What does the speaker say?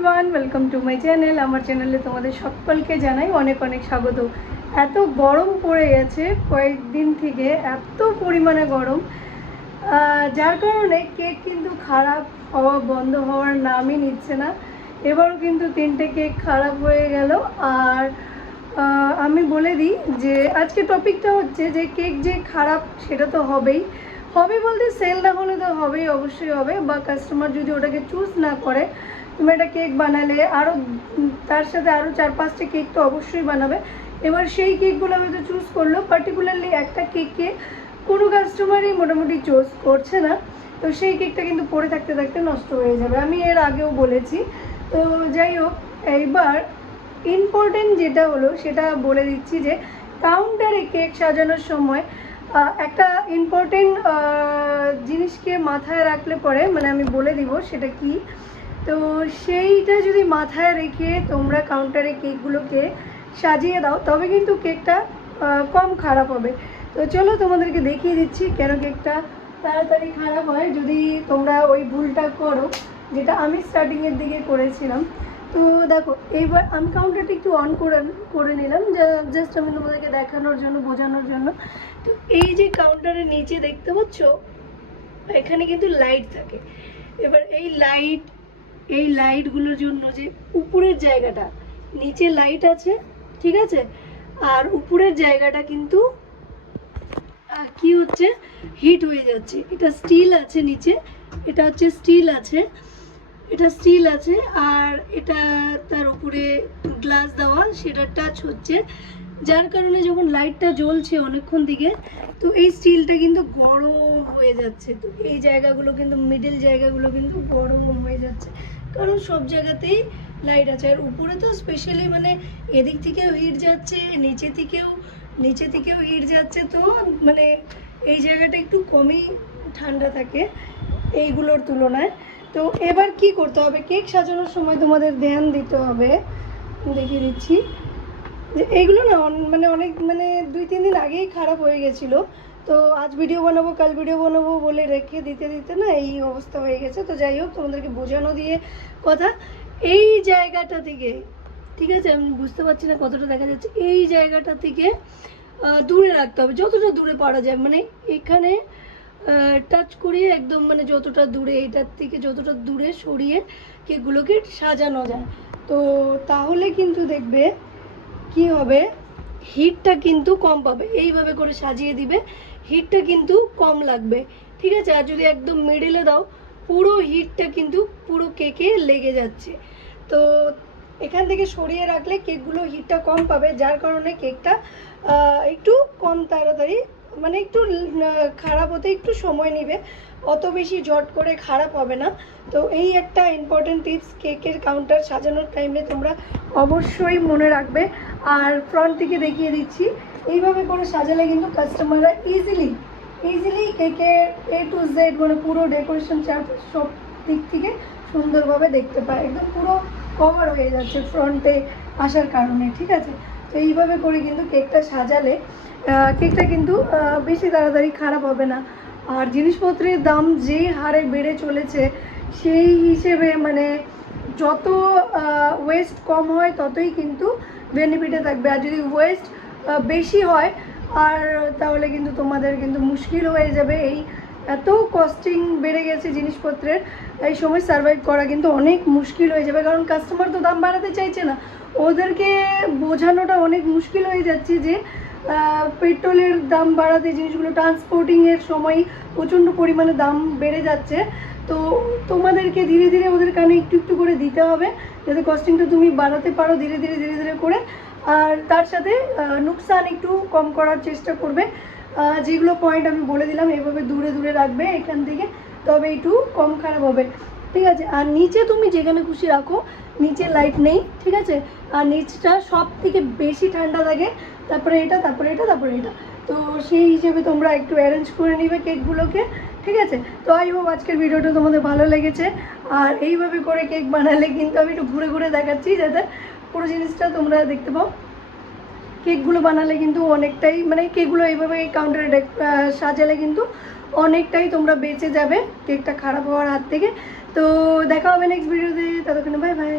Everyone, welcome to my channel. আমার চ্যানেলে তোমাদের সকলকে জানাই অনেক অনেক স্বাগত। এত গরম পড়ে গেছে কয়েকদিন থেকে, এত পরিমাণে গরম, যার কারণে কেক কিন্তু খারাপ হওয়া বন্ধ হওয়ার নামই নিচ্ছে না। এবারও কিন্তু 3টে কেক খারাপ হয়ে গেল। আর আমি বলে দিই যে আজকে টপিকটা হচ্ছে যে কেক যে খারাপ সেটা তো হবেই, হবে বলতে সেল না হলে তো হবেই, অবশ্যই হবে। বা কাস্টমার যদি ওটাকে চুজ না করে, তুমি একটা কেক বানালে আরও তার সাথে আরও 4-5টে কেক তো অবশ্যই বানাবে। এবার সেই কেকগুলো হয়তো চুজ করলো, পার্টিকুলারলি একটা কেককে কোনো কাস্টমারই মোটামুটি চুজ করছে না, তো সেই কেকটা কিন্তু পড়ে থাকতে থাকতে নষ্ট হয়ে যাবে। আমি এর আগেও বলেছি। তো যাই হোক, এইবার ইম্পর্টেন্ট যেটা হলো সেটা বলে দিচ্ছি যে কাউন্টারে কেক সাজানোর সময় একটা ইম্পর্টেন্ট জিনিসকে মাথায় রাখলে পরে, মানে আমি বলে দিব সেটা কি। তো সেইটা যদি মাথায় রেখে তোমরা কাউন্টারে কেকগুলোকে সাজিয়ে দাও, তবে কিন্তু কেকটা কম খারাপ হবে। তো চলো তোমাদেরকে দেখিয়ে দিচ্ছি কেন কেকটা তাড়াতাড়ি খারাপ হয় যদি তোমরা ওই ভুলটা করো, যেটা আমি স্টার্টিংয়ের দিকে করেছিলাম। তো দেখো, এইবার আমি কাউন্টারটা একটু অন করে নিলাম, জাস্ট আমি তোমাদেরকে দেখানোর জন্য, বোঝানোর জন্য। তো এই যে কাউন্টারের নিচে দেখতে পাচ্ছ, এখানে কিন্তু লাইট থাকে। এবার এই লাইটগুলোর জন্য যে উপরের জায়গাটা, নিচে লাইট আছে, ঠিক আছে, আর উপরের জায়গাটা কিন্তু কি হচ্ছে, হিট হয়ে যাচ্ছে। এটা স্টিল আছে নিচে, এটা হচ্ছে স্টিল আছে, এটা স্টিল আছে, আর এটা তার উপরে গ্লাস দেওয়া, সেটা টাচ হচ্ছে, যার কারণে যখন লাইটটা জ্বলছে অনেকক্ষণ দিকে, তো এই স্টিলটা কিন্তু গরম হয়ে যাচ্ছে। তো এই জায়গাগুলো কিন্তু, মিডল জায়গাগুলো কিন্তু গরম হয়ে যাচ্ছে, কারণ সব জায়গাতেই লাইট আছে। আর উপরে তো স্পেশালি মানে এদিক থেকেও হিট যাচ্ছে, নিচে থেকেও হিট যাচ্ছে, তো মানে এই জায়গাটা একটু কমই ঠান্ডা থাকে এইগুলোর তুলনায়। তো এবার কি করতে হবে, কেক সাজানোর সময় তোমাদের ধ্যান দিতে হবে। দেখিয়ে দিচ্ছি যে এইগুলো না মানে অনেক মানে 2-3 দিন আগেই খারাপ হয়ে গেছিলো। তো আজ ভিডিও বানাবো, কাল ভিডিও বানাবো বলে রেখে দিতে দিতে না এই অবস্থা হয়ে গেছে। তো যাই হোক, তোমাদেরকে বোঝানো দিয়ে কথা, এই জায়গাটা থেকে, ঠিক আছে, আমি বুঝতে পারছি না কতটা দেখা যাচ্ছে, এই জায়গাটা থেকে দূরে রাখতে হবে, যতটা দূরে পারা যায়। মানে এখানে টাচ করিয়ে একদম, মানে যতটা দূরে, এটার থেকে যতটা দূরে সরিয়ে কেকগুলোকে সাজানো যায়। তো তাহলে কিন্তু দেখবে কি হবে, হিটটা কিন্তু কম পাবে। এইভাবে করে সাজিয়ে দিবে, হিটটা কিন্তু কম লাগবে, ঠিক আছে। আর যদি একদম মিডলে দাও, পুরো হিটটা কিন্তু পুরো কেকে লেগে যাচ্ছে। তো এখান থেকে সরিয়ে রাখলে কেকগুলো হিটটা কম পাবে, যার কারণে কেকটা একটু কম তাড়াতাড়ি, মানে একটু খারাপ হতে একটু সময় নেবে, অত বেশি ঝট করে খারাপ হবে না। তো এই একটা ইম্পর্টেন্ট টিপস কেকের কাউন্টার সাজানোর টাইমে তোমরা অবশ্যই মনে রাখবে। আর ফ্রন্ট থেকে দেখিয়ে দিচ্ছি, এইভাবে করে সাজালে কিন্তু কাস্টমাররা ইজিলি কেকের A to Z, মানে পুরো ডেকোরেশন চারপাশ সব দিক থেকে সুন্দরভাবে দেখতে পায়, একদম পুরো কভার হয়ে যাচ্ছে ফ্রন্টে আসার কারণে, ঠিক আছে। তো এইভাবে করে কিন্তু কেকটা সাজালে কেকটা কিন্তু বেশি তাড়াতাড়ি খারাপ হবে না। আর জিনিসপত্রের দাম যেই হারে বেড়ে চলেছে, সেই হিসেবে মানে যত ওয়েস্ট কম হয় ততই কিন্তু বেনিফিটে থাকবে। আর যদি ওয়েস্ট বেশি হয়, আর তাহলে কিন্তু তোমাদের কিন্তু মুশকিল হয়ে যাবে। এই এত কস্টিং বেড়ে গেছে জিনিসপত্রের, এই সময় সার্ভাইভ করা কিন্তু অনেক মুশকিল হয়ে যাবে, কারণ কাস্টমার তো দাম বাড়াতে চাইছে না। ওদেরকে বোঝানোটা অনেক মুশকিল হয়ে যাচ্ছে যে পেট্রোলের দাম বাড়াতে, জিনিসগুলো ট্রান্সপোর্টিংয়ের সময় প্রচণ্ড পরিমাণে দাম বেড়ে যাচ্ছে। তো তোমাদেরকে ধীরে ধীরে ওদের কানে একটু একটু করে দিতে হবে, যাতে কস্টিংটা তুমি বাড়াতে পারো ধীরে ধীরে করে। আর তার সাথে নুকসান একটু কম করার চেষ্টা করবে। যেগুলো পয়েন্ট আমি বলে দিলাম, এভাবে দূরে রাখবে এখান থেকে, তবে একটু কম খারাপ হবে, ঠিক আছে। আর নিচে তুমি যেখানে খুশি রাখো, নিচে লাইট নেই, ঠিক আছে। আর নিচটা সব থেকে বেশি ঠান্ডা লাগে, তারপরে এটা, তো সেই হিসেবে তোমরা একটু অ্যারেঞ্জ করে নিবে কেকগুলোকে, ঠিক আছে। তো আই হোপ আজকের ভিডিওটা তোমাদের ভালো লেগেছে। আর এইভাবে করে কেক বানালে কিন্তু আমি একটু ঘুরে দেখাচ্ছি, যাতে পুরো জিনিসটা তোমরা দেখতে পাও। কেকগুলো বানালে কিন্তু অনেকটাই, মানে কেকগুলো এইভাবে কাউন্টারে সাজালে কিন্তু অনেকটাই তোমরা বেঁচে যাবে কেকটা খারাপ হওয়ার হাত থেকে। তো দেখা হবে নেক্সট ভিডিওতে, ততক্ষণে বাই বাই।